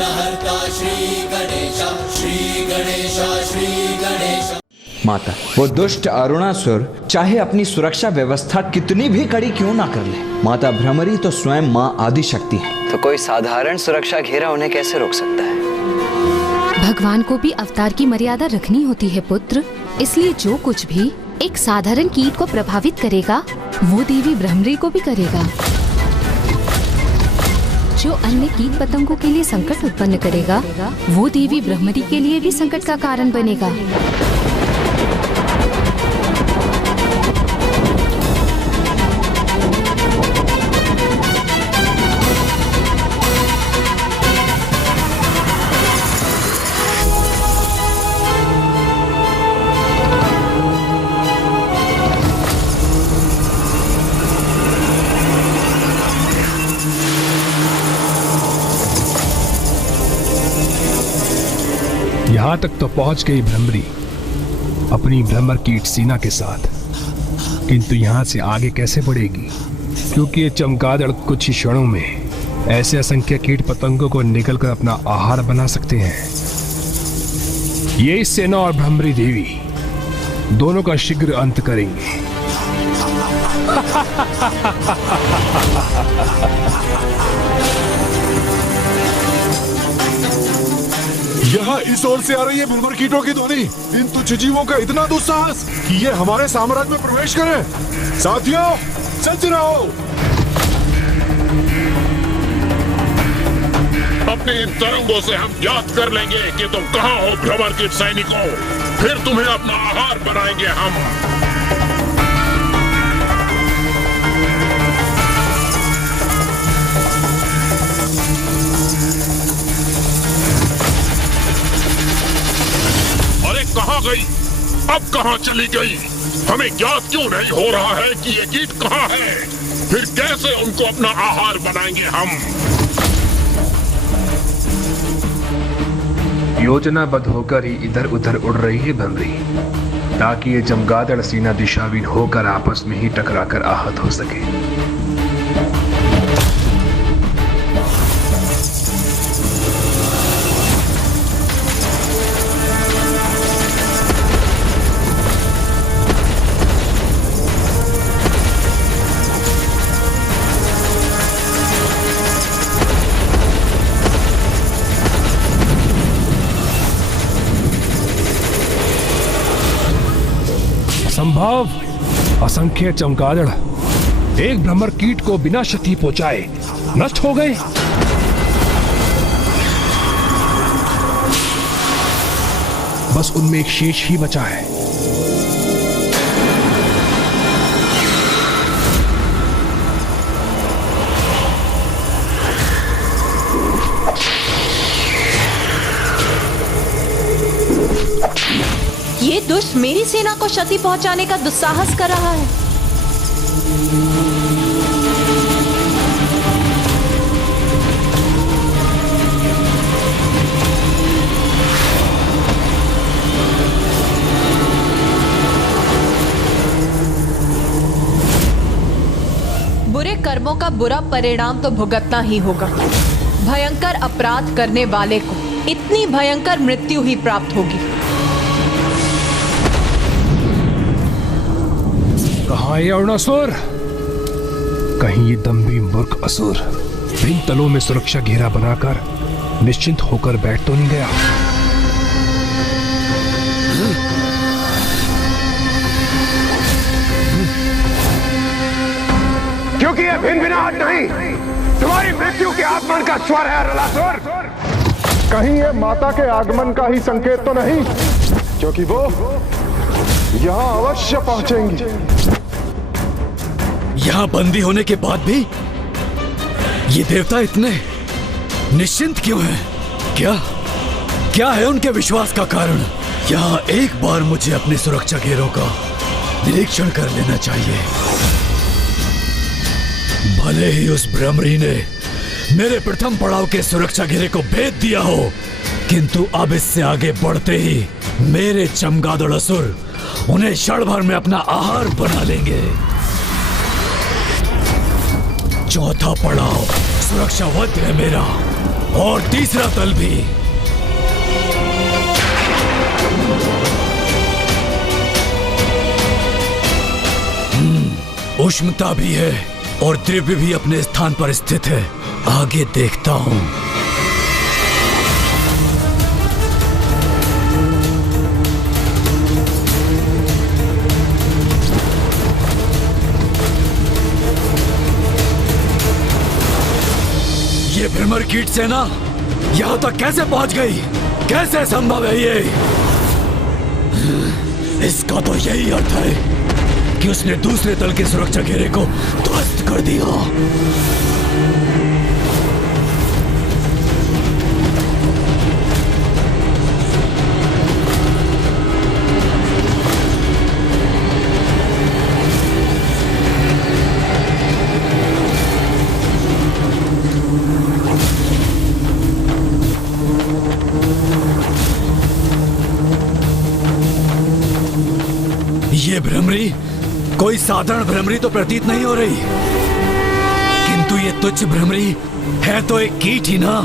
विघ्नहर्ता श्री गणेश, श्री गणेश, श्री गणेश। माता, वो दुष्ट अरुणासुर चाहे अपनी सुरक्षा व्यवस्था कितनी भी कड़ी क्यों ना कर ले, माता भ्रमरी तो स्वयं माँ आदिशक्ति है। तो कोई साधारण सुरक्षा घेरा उन्हें कैसे रोक सकता है? भगवान को भी अवतार की मर्यादा रखनी होती है पुत्र, इसलिए जो कुछ भी एक साधारण कीट को प्रभावित करेगा वो देवी भ्रमरी को भी करेगा। जो अन्य कीट पतंगों के लिए संकट उत्पन्न करेगा वो देवी भ्रमरी के लिए भी संकट का कारण बनेगा। यहाँ तक तो पहुंच गई भ्रमरी अपनी भ्रमर कीट सेना के साथ, किंतु यहाँ से आगे कैसे बढ़ेगी? क्योंकि ये चमगादड़ कुछ ही क्षणों में ऐसे असंख्य कीट पतंगों को निकलकर अपना आहार बना सकते हैं। ये सेना और भ्रमरी देवी दोनों का शीघ्र अंत करेंगे। यहाँ इस ओर से आ रही है भ्रमर कीटों की ध्वनि। इन तुच्छ जीवों का इतना दुस्साहस कि ये हमारे साम्राज्य में प्रवेश करें। साथियों, सज्ज रहो। अपने इन तरंगों से हम याद कर लेंगे कि तुम कहाँ हो भ्रमर कीट सैनिकों। फिर तुम्हें अपना आहार बनाएंगे हम। कहाँ गई? अब कहाँ चली गई? हमें ज्ञात क्यों नहीं हो रहा है कि ये कीट कहाँ है? फिर कैसे उनको अपना आहार बनाएंगे हम? योजनाबद्ध होकर ही इधर उधर उड़ रही है भ्रमरी, ताकि ये चमगादड़ सेना दिशाहीन होकर आपस में ही टकराकर आहत हो सके। संभव असंख्य चमगादड़ एक भ्रमर कीट को बिना क्षति पहुंचाए नष्ट हो गए। बस उनमें एक शेष ही बचा है। ये दुष्ट मेरी सेना को क्षति पहुंचाने का दुस्साहस कर रहा है। बुरे कर्मों का बुरा परिणाम तो भुगतना ही होगा। भयंकर अपराध करने वाले को इतनी भयंकर मृत्यु ही प्राप्त होगी। कहाँ है अरुणासुर? कहीं ये दम्भी मूर्ख असुर भिन्न तलों में सुरक्षा घेरा बनाकर निश्चिंत होकर बैठ तो नहीं गया? क्योंकि ये भिन्न भिनाहट नहीं, तुम्हारी मृत्यु के आगमन का स्वर है अरुणासुर। कहीं ये माता के आगमन का ही संकेत तो नहीं, क्योंकि वो यहाँ अवश्य पहुंचेंगी। यहाँ बंदी होने के बाद भी ये देवता इतने निश्चिंत क्यों हैं? क्या है उनके विश्वास का कारण? यहाँ एक बार मुझे अपने सुरक्षा घेरों का निरीक्षण कर लेना चाहिए। भले ही उस भ्रमरी ने मेरे प्रथम पड़ाव के सुरक्षा घेरे को भेद दिया हो, किंतु अब इससे आगे बढ़ते ही मेरे चमगादड़ असुर उन्हें क्षण भर में अपना आहार बना लेंगे। चौथा पड़ाव सुरक्षा वध है मेरा। और तीसरा तल भी। उष्णता भी है और द्रव्य भी अपने स्थान पर स्थित है। आगे देखता हूं। ये भ्रमर कीट सेना यहां तक कैसे पहुंच गई? कैसे संभव है ये? इसका तो यही अर्थ है कि उसने दूसरे दल के सुरक्षा घेरे को ध्वस्त कर दिया। ये भ्रमरी कोई साधारण भ्रमरी तो प्रतीत नहीं हो रही, किंतु ये तुच्छ भ्रमरी है तो एक कीट ही ना।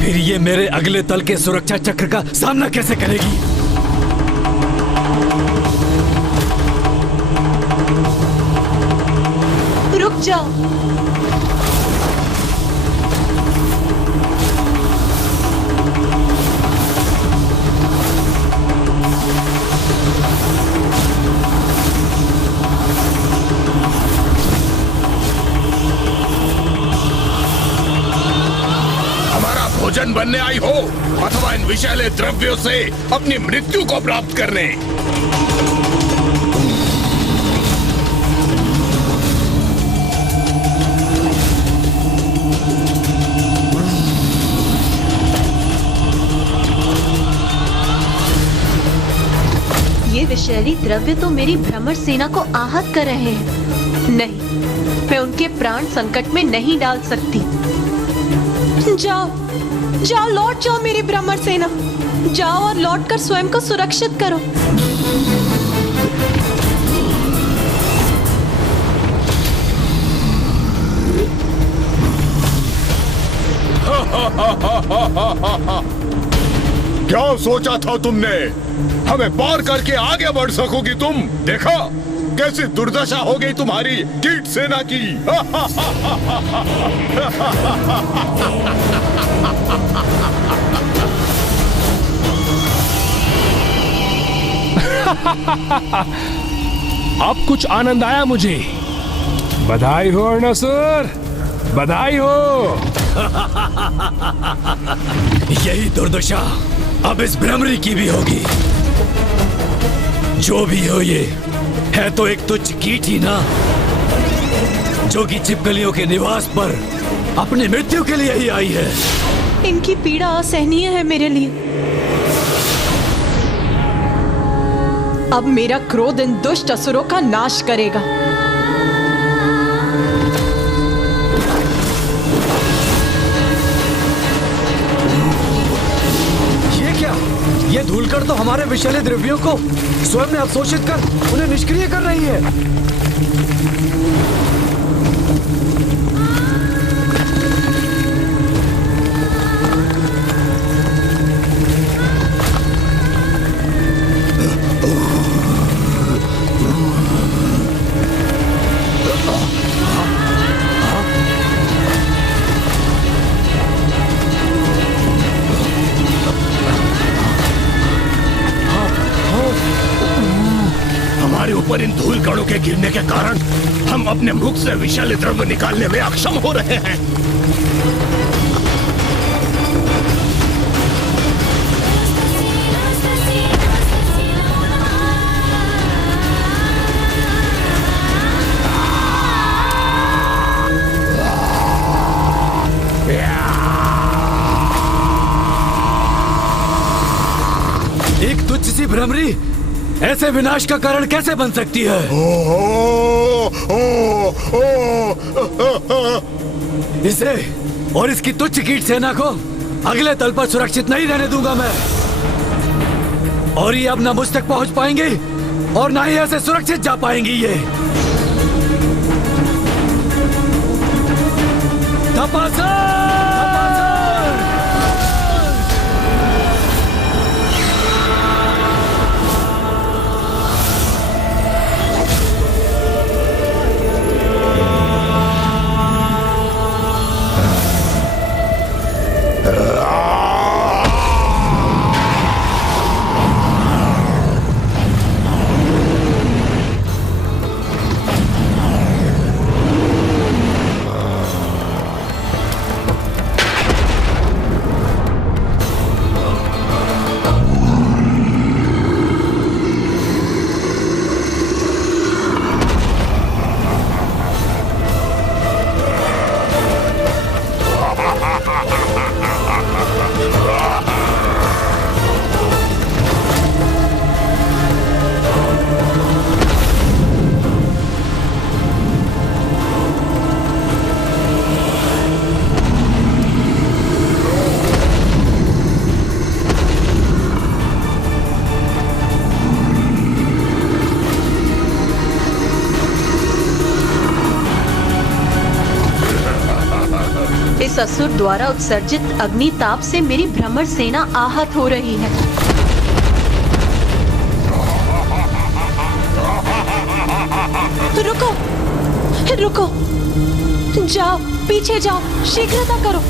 फिर ये मेरे अगले तल के सुरक्षा चक्र का सामना कैसे करेगी? रुक जाओ। भोजन बनने आई हो अथवा इन विषैले द्रव्यों से अपनी मृत्यु को प्राप्त करने। ये विषैली द्रव्य तो मेरी भ्रमर सेना को आहत कर रहे हैं। नहीं, मैं उनके प्राण संकट में नहीं डाल सकती। जाओ जाओ, लौट जाओ मेरी भ्रमर सेना। जाओ और लौटकर स्वयं को सुरक्षित करो। क्या सोचा था तुमने? हमें पार करके आगे बढ़ सकोगी तुम? देखा कैसी दुर्दशा हो गई तुम्हारी कीट सेना की। अब कुछ आनंद आया मुझे। बधाई हो अरुणासुर, बधाई हो। यही दुर्दशा अब इस भ्रमरी की भी होगी। जो भी हो ये है तो एक तुच्छ कीट ही ना, जो कि छिपकलियों के निवास पर अपनी मृत्यु के लिए ही आई है। इनकी पीड़ा असहनीय है मेरे लिए। अब मेरा क्रोध इन दुष्ट असुरों का नाश करेगा। ये क्या? ये धूलकण तो हमारे विषैले द्रव्यों को स्वयं में अवशोषित कर उन्हें निष्क्रिय कर रही है। पर इन धूल कणों के गिरने के कारण हम अपने मुख से विषैले द्रव्य निकालने में अक्षम हो रहे हैं। एक तुच्छ सी भ्रमरी ऐसे विनाश का कारण कैसे बन सकती है? इसे और इसकी तुच्छ कीट सेना को अगले तल पर सुरक्षित नहीं रहने दूंगा मैं। और ये अब ना मुझ तक पहुंच पाएंगे और ना ही ऐसे सुरक्षित जा पाएंगी ये। तपासा! ससुर द्वारा उत्सर्जित अग्नि ताप से मेरी भ्रमर सेना आहत हो रही है। रुको, रुको, जाओ, पीछे जाओ, शीघ्रता करो।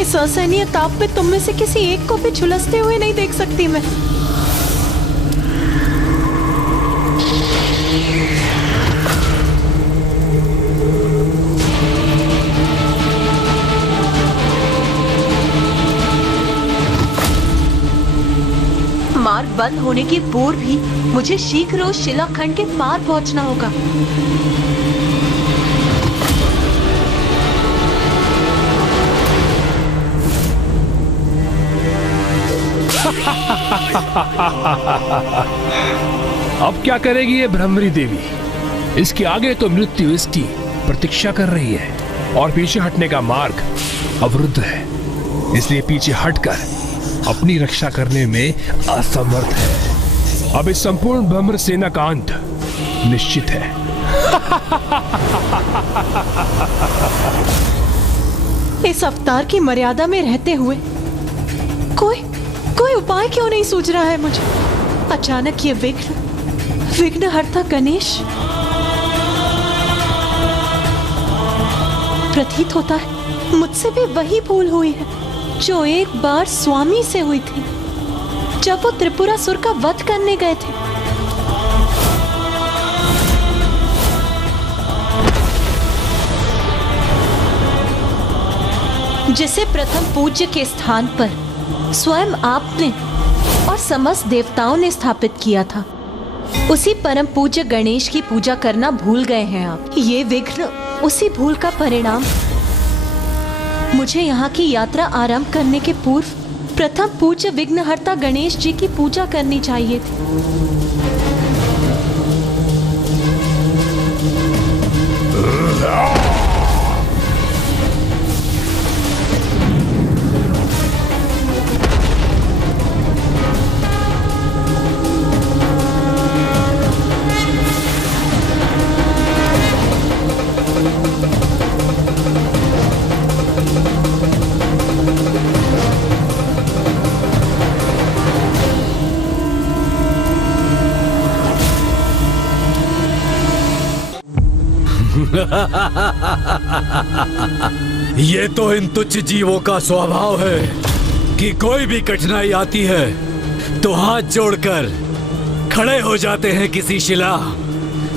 इस असहनीय ताप में तुम में से किसी एक को भी झुलसते हुए नहीं देख सकती मैं। मार्ग बंद होने के पूर्व ही मुझे शीघ्र उस शिलाखंड के पार पहुंचना होगा। अब क्या करेगी ये भ्रमरी देवी? इसके आगे तो मृत्यु इसकी प्रतीक्षा कर रही है और पीछे हटने का मार्ग अवरुद्ध है, इसलिए पीछे हटकर अपनी रक्षा करने में असमर्थ है। अब इस संपूर्ण भ्रमर सेना का अंत निश्चित है। इस अवतार की मर्यादा में रहते हुए कोई उपाय क्यों नहीं सूझ रहा है मुझे? अचानक ये विघ्नहर्ता गणेश प्रतीत होता है मुझसे भी वही भूल हुई है जो एक बार स्वामी से हुई थी जब वो त्रिपुरासुर का वध करने गए थे। जिसे प्रथम पूज्य के स्थान पर स्वयं आपने और समस्त देवताओं ने स्थापित किया था, उसी परम पूज्य गणेश की पूजा करना भूल गए हैं आप। ये विघ्न उसी भूल का परिणाम। मुझे यहाँ की यात्रा आरंभ करने के पूर्व प्रथम पूज्य विघ्नहर्ता गणेश जी की पूजा करनी चाहिए थी। ये तो इन तुच्छ जीवों का स्वभाव है कि कोई भी कठिनाई आती है तो हाथ जोड़कर खड़े हो जाते हैं किसी शिला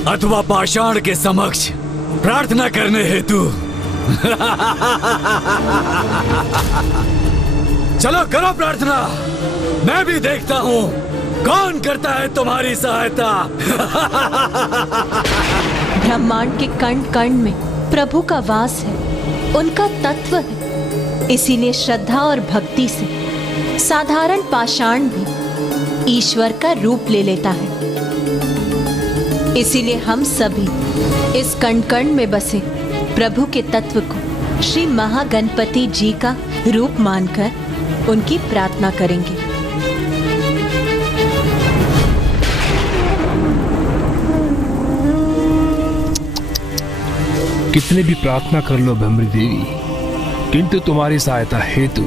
अथवा पाषाण के समक्ष प्रार्थना करने हेतु। चलो करो प्रार्थना, मैं भी देखता हूँ कौन करता है तुम्हारी सहायता। ब्रह्मांड के कण कण में प्रभु का वास है, उनका तत्व है। इसीलिए श्रद्धा और भक्ति से साधारण पाषाण भी ईश्वर का रूप ले लेता है। इसीलिए हम सभी इस कण कण में बसे प्रभु के तत्व को श्री महागणपति जी का रूप मानकर उनकी प्रार्थना करेंगे। कितने भी प्रार्थना कर लो भ्रमरी देवी, किंतु तुम्हारी सहायता हेतु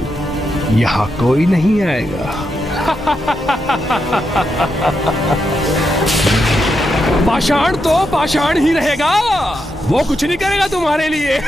यहाँ कोई नहीं आएगा। पाषाण तो पाषाण ही रहेगा, वो कुछ नहीं करेगा तुम्हारे लिए।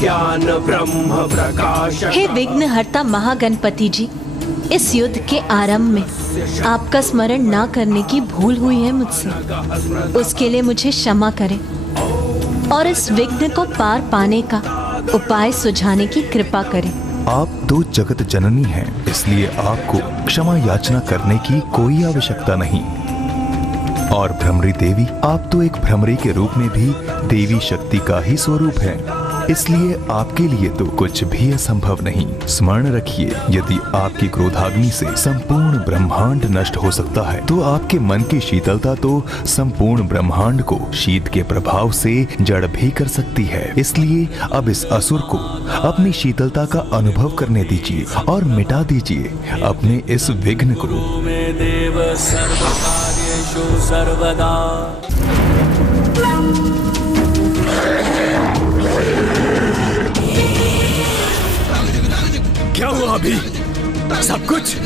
ज्ञान ब्रह्म प्रकाश। हे विघ्नहर्ता महागणपति जी, इस युद्ध के आरंभ में आपका स्मरण ना करने की भूल हुई है मुझसे, उसके लिए मुझे क्षमा करें और इस विघ्न को पार पाने का उपाय सुझाने की कृपा करें। आप तो जगत जननी हैं, इसलिए आपको क्षमा याचना करने की कोई आवश्यकता नहीं। और भ्रमरी देवी, आप तो एक भ्रमरी के रूप में भी देवी शक्ति का ही स्वरूप है। इसलिए आपके लिए तो कुछ भी असंभव नहीं। स्मरण रखिए, यदि आपकी क्रोधाग्नि से संपूर्ण ब्रह्मांड नष्ट हो सकता है, तो आपके मन की शीतलता तो संपूर्ण ब्रह्मांड को शीत के प्रभाव से जड़ भी कर सकती है। इसलिए अब इस असुर को अपनी शीतलता का अनुभव करने दीजिए और मिटा दीजिए अपने इस विघ्न को। देव सर्वकार्येषु सर्वदा। क्या हुआ अभी? सब कुछ?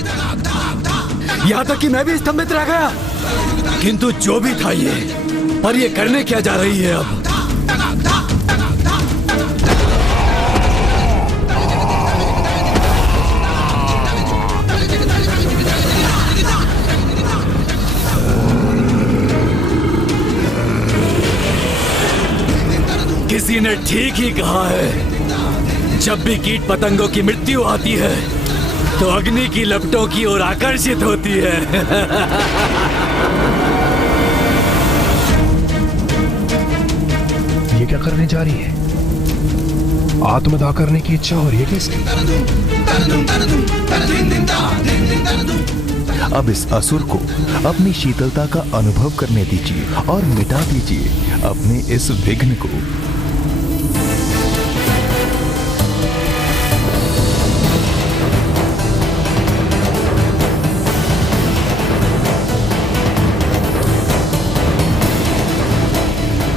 यहाँ तक कि मैं भी स्तंभित रह गया। किंतु जो भी था ये, पर ये करने क्या जा रही है अब? किसी ने ठीक ही कहा है, जब भी कीट पतंगों की मृत्यु आती है तो अग्नि की लपटों की ओर आकर्षित होती है। ये क्या करने जा रही है? आत्मदाह करने की इच्छा हो रही है किसकी? अब इस असुर को अपनी शीतलता का अनुभव करने दीजिए और मिटा दीजिए अपने इस विघ्न को।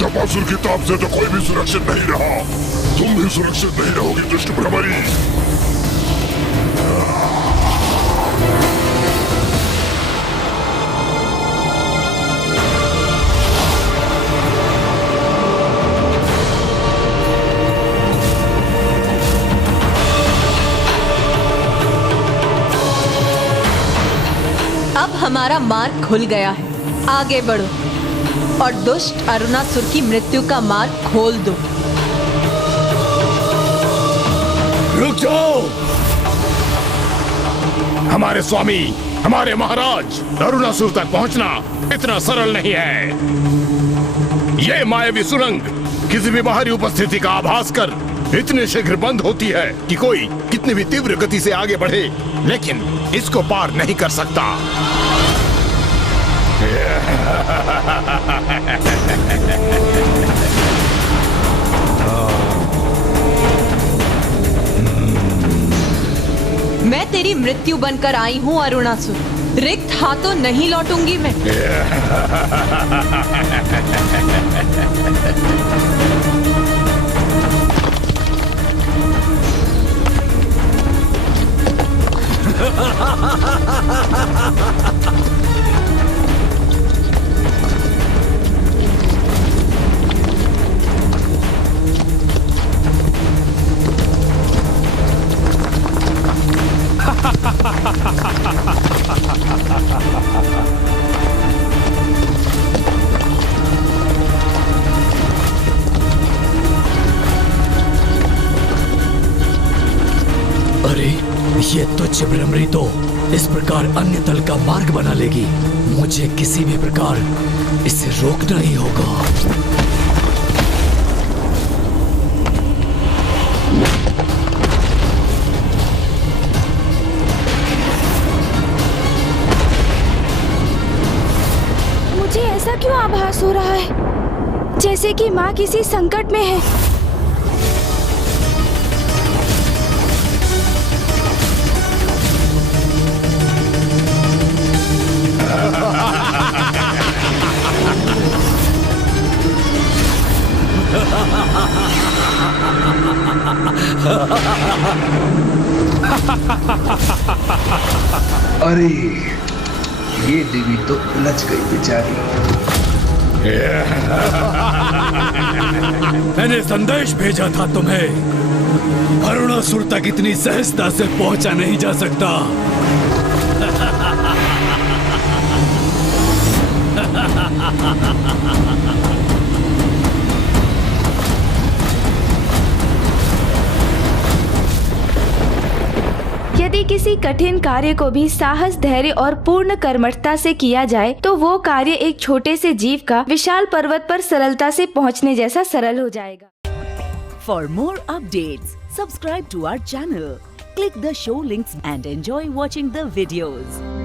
तपासुर की ताप से तो कोई भी सुरक्षित नहीं रहा। तुम भी सुरक्षित नहीं रहोगी दुष्ट भ्रमरी। अब हमारा मार्ग खुल गया है, आगे बढ़ो और दुष्ट अरुणासुर की मृत्यु का मार्ग खोल दो। रुक जाओ! हमारे स्वामी, हमारे महाराज, अरुणासुर तक पहुंचना इतना सरल नहीं है। ये मायावी सुरंग किसी भी बाहरी उपस्थिति का आभास कर इतने शीघ्र बंद होती है कि कोई कितनी भी तीव्र गति से आगे बढ़े, लेकिन इसको पार नहीं कर सकता। मैं तेरी मृत्यु बनकर आई हूँ अरुणासुर, रिक्त हाथों नहीं लौटूंगी मैं। अरे ये तुच्छ भ्रमरी तो इस प्रकार अन्य तल का मार्ग बना लेगी। मुझे किसी भी प्रकार इसे रोकना ही होगा। मुझे ऐसा क्यों आभास हो रहा है जैसे कि माँ किसी संकट में है। अरे ये देवी तो उलझ गई बेचारी। मैंने संदेश भेजा था तुम्हें। अरुणासुर तक इतनी सहजता से पहुंचा नहीं जा सकता। यदि किसी कठिन कार्य को भी साहस, धैर्य और पूर्ण कर्मठता से किया जाए तो वो कार्य एक छोटे से जीव का विशाल पर्वत पर सरलता से पहुंचने जैसा सरल हो जाएगा। For more updates, subscribe to our channel, click the show links and enjoy watching the videos.